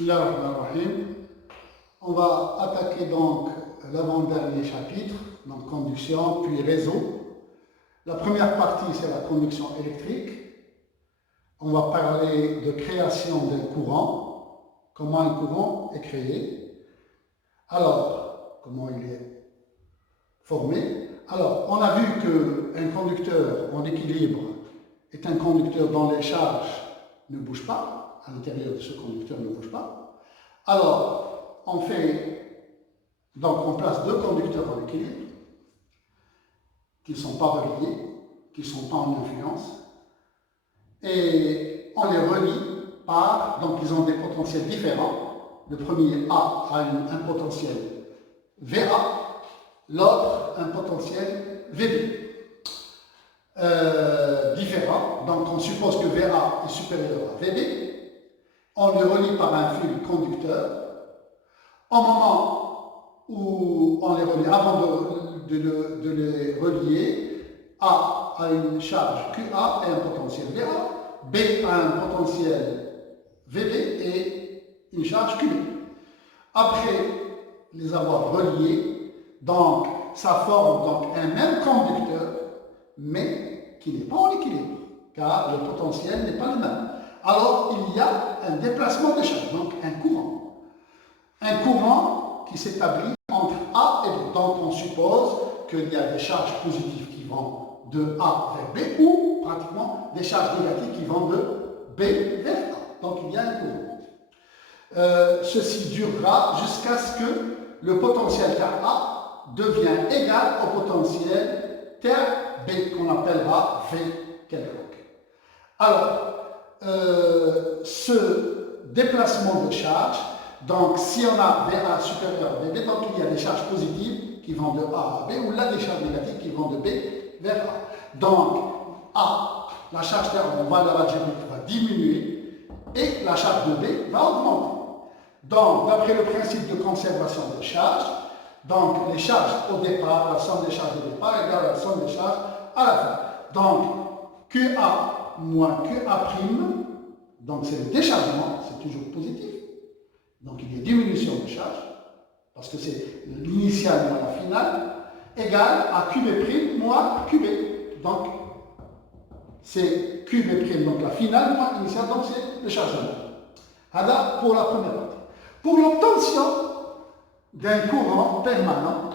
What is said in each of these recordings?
Bismillahirrahmanirrahim. On va attaquer donc l'avant-dernier chapitre, donc conduction puis réseau. La première partie, c'est la conduction électrique. On va parler de création d'un courant, comment un courant est créé. Alors, comment il est formé. Alors, on a vu qu'un conducteur en équilibre est un conducteur dont les charges ne bougent pas, à l'intérieur de ce conducteur ne bouge pas. Alors, on place deux conducteurs en équilibre, qui ne sont pas reliés, qui ne sont pas en influence, et on les relie par, donc ils ont des potentiels différents. Le premier A a un potentiel VA, l'autre un potentiel VB. Différent, donc on suppose que VA est supérieur à VB. On les relie par un fil conducteur. Au moment où on les relie, avant de les relier, A a une charge QA et un potentiel VA, B a un potentiel VB et une charge QB. Après les avoir reliés, donc ça forme donc un même conducteur, mais qui n'est pas en équilibre, car le potentiel n'est pas le même. Alors, il y a un déplacement de charge, donc un courant. Un courant qui s'établit entre A et B. Donc, on suppose qu'il y a des charges positives qui vont de A vers B ou pratiquement des charges négatives qui vont de B vers A. Donc, il y a un courant. Ceci durera jusqu'à ce que le potentiel terre A devienne égal au potentiel terre B, qu'on appellera V quelconque. Alors, ce déplacement de charge, donc si on a VA supérieur à VB, donc il y a des charges positives qui vont de A à B, ou là des charges négatives qui vont de B vers A. Donc, A, la charge terre en valeur algébrique va diminuer, et la charge de B va augmenter. Donc, d'après le principe de conservation des charges, donc les charges au départ, la somme des charges au départ égale la somme des charges à la fin. Donc, QA moins QA', donc c'est le déchargement, c'est toujours positif. Donc il y a diminution de charge, parce que c'est l'initial moins la finale, égale à QB' moins QB. Donc c'est QB', donc la finale moins l'initiale, donc c'est le chargement. Alors pour la première partie. Pour l'obtention d'un courant permanent,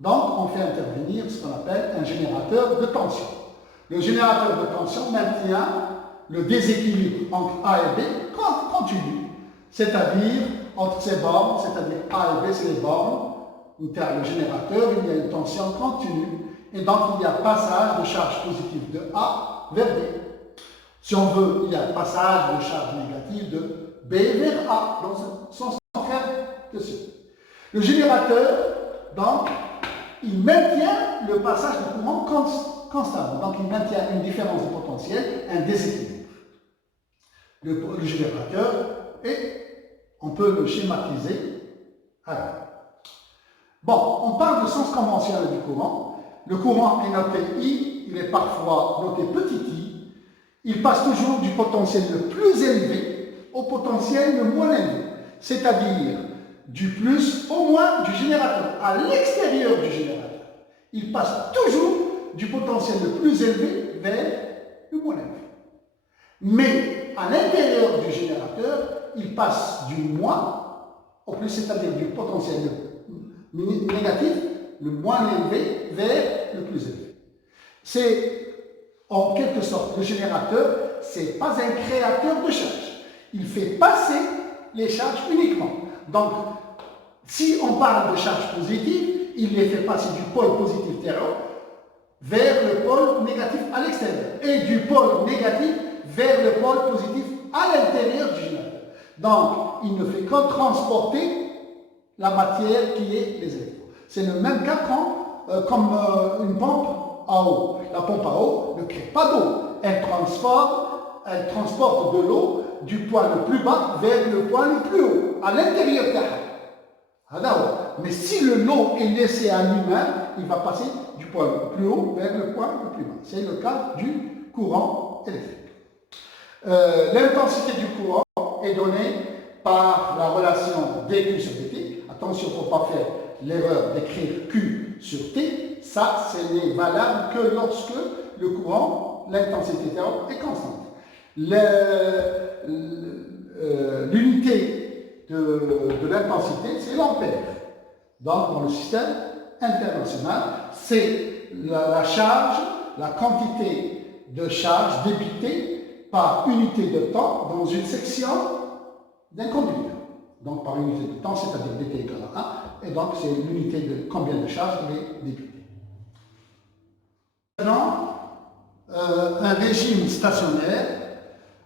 donc on fait intervenir ce qu'on appelle un générateur de tension. Le générateur de tension maintient le déséquilibre entre A et B continu, c'est-à-dire entre ces bornes, c'est-à-dire A et B, c'est les bornes où le générateur, il y a une tension continue, et donc il y a passage de charge positive de A vers B. Si on veut, il y a passage de charge négative de B vers A, donc sans faire que ça. Le générateur, donc, il maintient le passage de courant constamment. Donc, il maintient une différence de potentiel, un déséquilibre. Le générateur, et on peut le schématiser. Alors, bon, on parle de sens conventionnel du courant. Le courant est noté I, il est parfois noté petit i. Il passe toujours du potentiel le plus élevé au potentiel le moins élevé, c'est-à-dire du plus au moins du générateur, à l'extérieur du générateur. Il passe toujours du potentiel le plus élevé vers le moins élevé. Mais à l'intérieur du générateur, il passe du moins au plus, c'est-à-dire du potentiel négatif, le moins élevé, vers le plus élevé. C'est en quelque sorte, le générateur, ce n'est pas un créateur de charges. Il fait passer les charges uniquement. Donc, si on parle de charges positives, il les fait passer du pôle positif terreau vers le pôle négatif à l'extérieur et du pôle négatif vers le pôle positif à l'intérieur du générateur. Donc, il ne fait que transporter la matière qui est les électrons. C'est le même cas comme une pompe à eau. La pompe à eau ne crée pas d'eau. Elle transporte de l'eau du point le plus bas vers le point le plus haut, à l'intérieur de la terre. Mais si l'eau est laissée à lui-même, il va passer du point le plus haut vers le point le plus bas. C'est le cas du courant électrique. L'intensité du courant est donnée par la relation dQ sur dt. Attention, il ne faut pas faire l'erreur d'écrire Q sur T. Ça, ce n'est valable que lorsque le courant, l'intensité thermique est constante. L'unité de l'intensité, c'est l'ampère. Donc, dans le système international, c'est la charge, la quantité de charge débitée par unité de temps dans une section d'un conducteur. Donc, par unité de temps, c'est-à-dire dt égale à 1, et donc c'est l'unité de combien de charge il est débité. Maintenant, un régime stationnaire.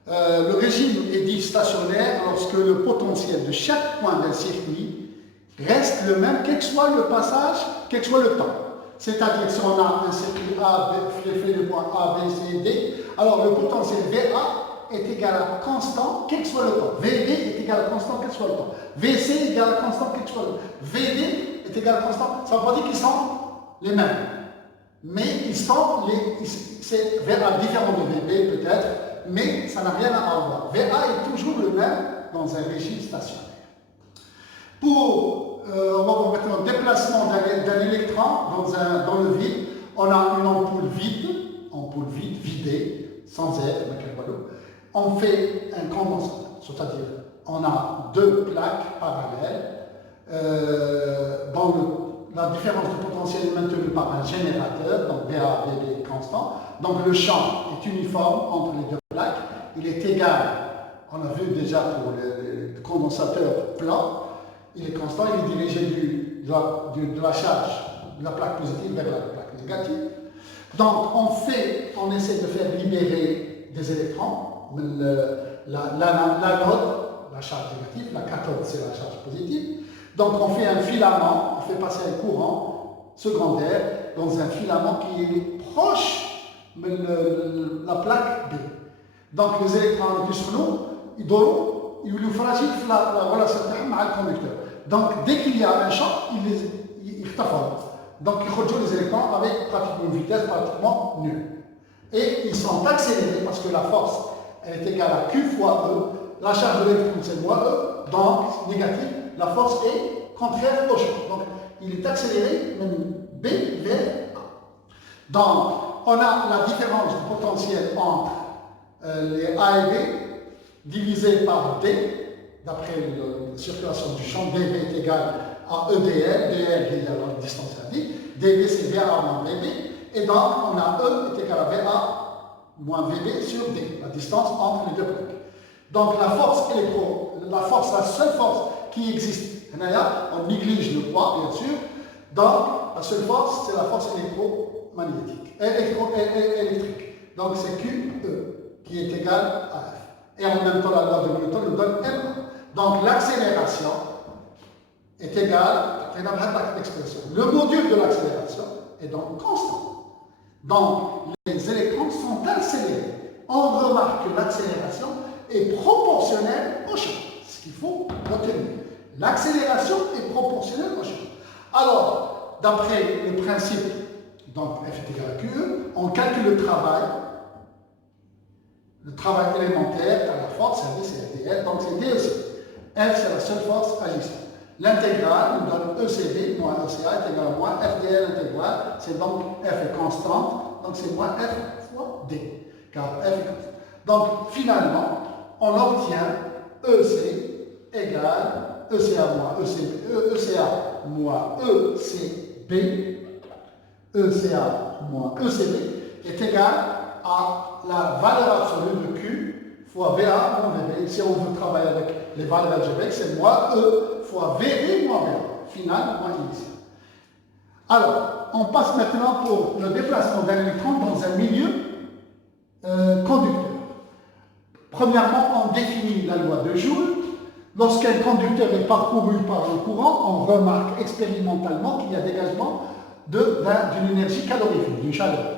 Le régime est dit stationnaire lorsque le potentiel de chaque point d'un circuit reste le même, quel que soit le passage, quel que soit le temps. C'est-à-dire si on a un circuit A, fait de points A, B, C, D, alors le potentiel VA est égal à constant, quel que soit le temps. VB est égal à constant, quel que soit le temps. VC est égal à constant, quel que soit le temps. VD est égal à constant. Ça ne veut pas dire qu'ils sont les mêmes. Mais ils sont c'est VA différent de VB peut-être, mais ça n'a rien à voir. VA est toujours le même dans un régime stationnaire. Pour on va voir maintenant le déplacement d'un électron dans le vide, on a une ampoule vide, vidée, sans air, on fait un condensateur, c'est-à-dire on a deux plaques parallèles. La différence de potentiel est maintenue par un générateur, donc VA, VB est constant. Donc le champ est uniforme entre les deux plaques. Il est égal, on a vu déjà pour le condensateur plat, il est constant, il est dirigé de la charge de la plaque positive vers la plaque négative. Donc on essaie de faire libérer des électrons. L'anode, la charge négative, la cathode, c'est la charge positive. Donc on fait un filament, on fait passer un courant secondaire dans un filament qui est proche de la plaque B. Donc les électrons qui sont ils nous fragilisent la relation avec le conducteur. Donc dès qu'il y a un champ, ils retournent. Donc ils rejoignent les électrons avec pratiquement une vitesse pratiquement nulle. Et ils sont accélérés parce que la force elle est égale à Q fois E. La charge de l'électron c'est moins E, donc négative. La force est contraire au champ. Donc, il est accéléré B vers A. Donc, on a la différence du potentiel entre les A et B divisé par D, d'après la circulation du champ. dV est égal à EdL, dL est égal à la distance radie, dV c'est VA moins VB, et donc on a E est égal à VA moins VB sur D, la distance entre les deux plaques. Donc, la seule force qui existe, on néglige le poids bien sûr, donc la seule force c'est la force électrique. Donc c'est QE qui est égal à F. Et en même temps la loi de Newton nous donne M. Donc l'accélération est égale à l'expression. Le module de l'accélération est donc constant. Donc les électrons sont accélérés. On remarque que l'accélération est proportionnelle au champ. Ce qu'il faut retenir. L'accélération est proportionnelle au champ. Alors, d'après le principe, donc F est égal à QE, on calcule le travail élémentaire, à la force, c'est RDL, donc c'est DEC. F, c'est la seule force agissante. L'intégrale nous donne ECD moins ECA est égal à moins FDL intégrale, c'est donc F est constante, donc c'est moins F fois D, car F est constante. Donc, finalement, on obtient EC égale ECA moins ECB, ECA moins ECB, ECA moins ECB est égal à la valeur absolue de Q fois VA moins VB. Si on veut travailler avec les valeurs algébriques, c'est moins E fois VB moins VA, final moins initial. Alors, on passe maintenant pour le déplacement d'un électron dans un milieu conducteur. Premièrement, on définit la loi de Joule. Lorsqu'un conducteur est parcouru par un courant, on remarque expérimentalement qu'il y a dégagement d'une énergie calorifique, d'une chaleur,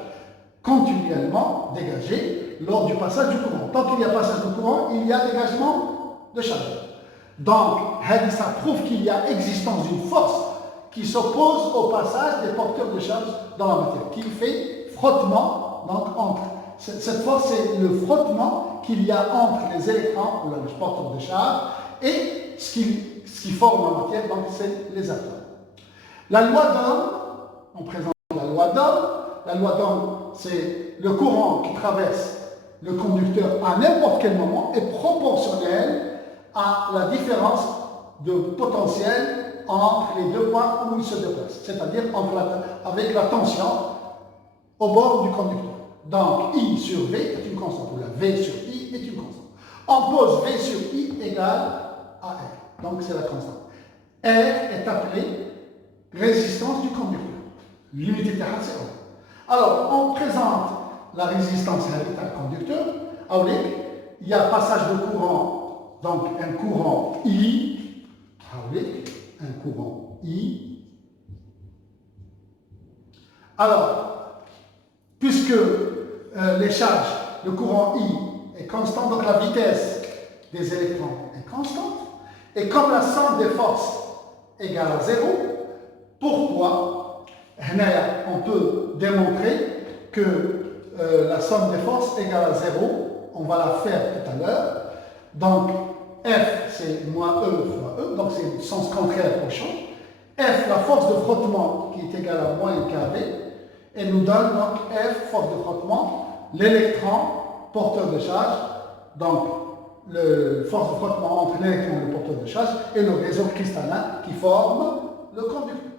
continuellement dégagée lors du passage du courant. Tant qu'il y a passage du courant, il y a dégagement de chaleur. Donc, ça prouve qu'il y a existence d'une force qui s'oppose au passage des porteurs de charge dans la matière, qui fait frottement, donc entre. Cette force, c'est le frottement qu'il y a entre les électrons, ou les porteurs de charge, Et ce qui forme la matière, donc, c'est les atomes. La loi d'Ohm, on présente la loi d'Ohm. La loi d'Ohm, c'est le courant qui traverse le conducteur à n'importe quel moment est proportionnel à la différence de potentiel entre les deux points où il se déplace, c'est-à-dire avec la tension au bord du conducteur. Donc, I sur V est une constante, ou la V sur I est une constante. On pose V sur I égale à R, donc c'est la constante. R est appelée résistance du conducteur. L'unité de c'est Ohm. Alors, on présente la résistance à un conducteur. Il y a passage de courant, donc un courant I. Un courant I. Alors, puisque les charges, le courant I est constant, donc la vitesse des électrons est constante. Et comme la somme des forces égale à 0, pourquoi on peut démontrer que la somme des forces égale à 0, on va la faire tout à l'heure. Donc, F, c'est moins E fois E, donc c'est le sens contraire au champ. F, la force de frottement, qui est égale à moins kV, et nous donne donc F, force de frottement, l'électron, porteur de charge, donc la force de frottement entre l'électron et le porteur de charge, et le réseau cristallin qui forme le conducteur.